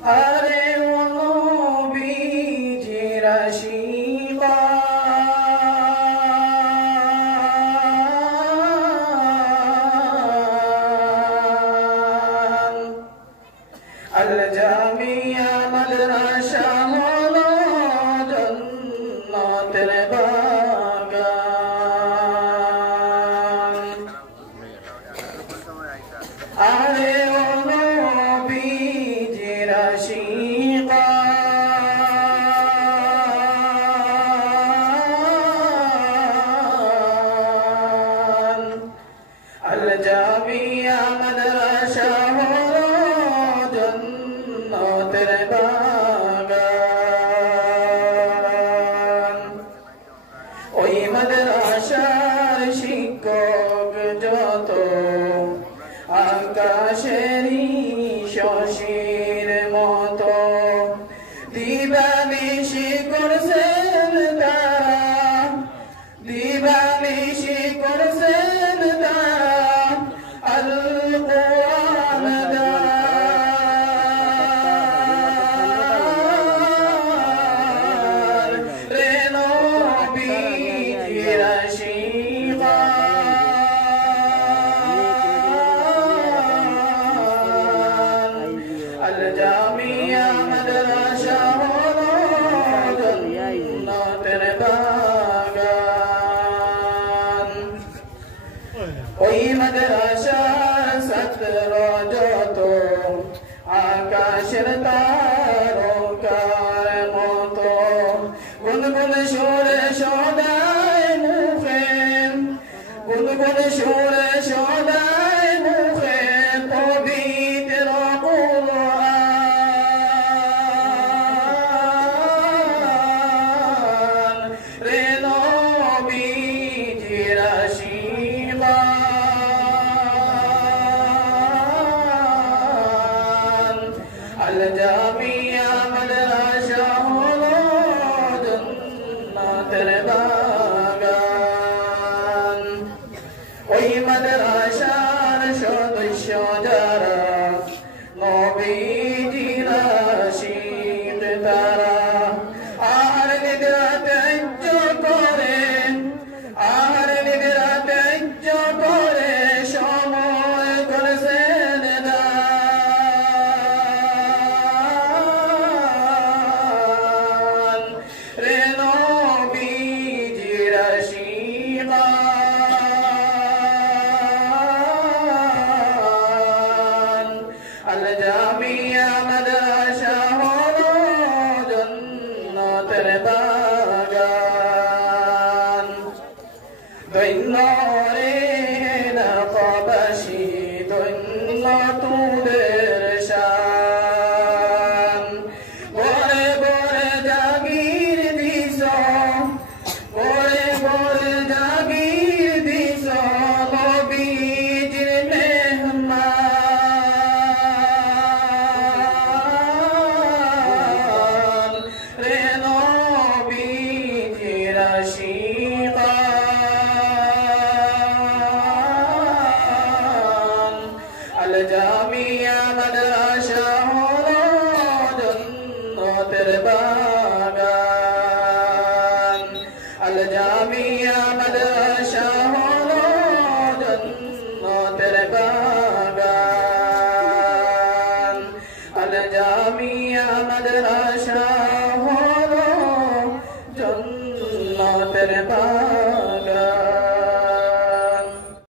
আরে ও নবীজির আশিকান আল জামিয়া মাদ্রাসা হলো জান্নাতের বাগান। আরে ও নবীজির আশিকান আল জামিয়া মাদ্রাসা হলো জান্নাতের বাগান। ওই মাদ্রাসার শিক্ষক যত আকাশেরই শশীর মতো দিবানিশি করছেন তারা, দিবানিশি করছেন তারা আল কোরআন দার রে নবীজির আশিকান আল জামিয়া মাদ্রাসা হলো জান্নাতের বাগান। ওই মাদ্রাসার ছাত্র যত আকাশের তারকার মতো গুনগুন সুরে সদায় মুখে, গুনগুন সুরে সদায় মুখে পবিত্র কুরআন রে নবীজির আশিকান আল জামিয়া মাদ্রাসা হলো জান্নাতের বাগান। ওই মাদ্রাসার সদস্য যারা নবীজির আশিক তারা আর নিদ্রা ত্যায্য করে, আর নিদ্রা ত্যায্য করে সময় করেছেন দান রে নবীজির আশিকান আল জামিয়া মাদ্রাসা হলো জান্নাতের বাগান। দৈন্য রে নকবাসী দৈন্য তোদের শান, ভোরে ভোরে জাগির দিছ, ভোরে ভোরে জাগির দিছ নবীজির মেহমান রে নবীজির আশিকান আল জামিয়া মাদ্রাসা হলো জান্নাতের বাগান। আল জামিয়া মাদ্রাসা হলো জান্নাতের বাগান। আল জামিয়া মাদ্রাসা হলো জান্নাতের বাগান।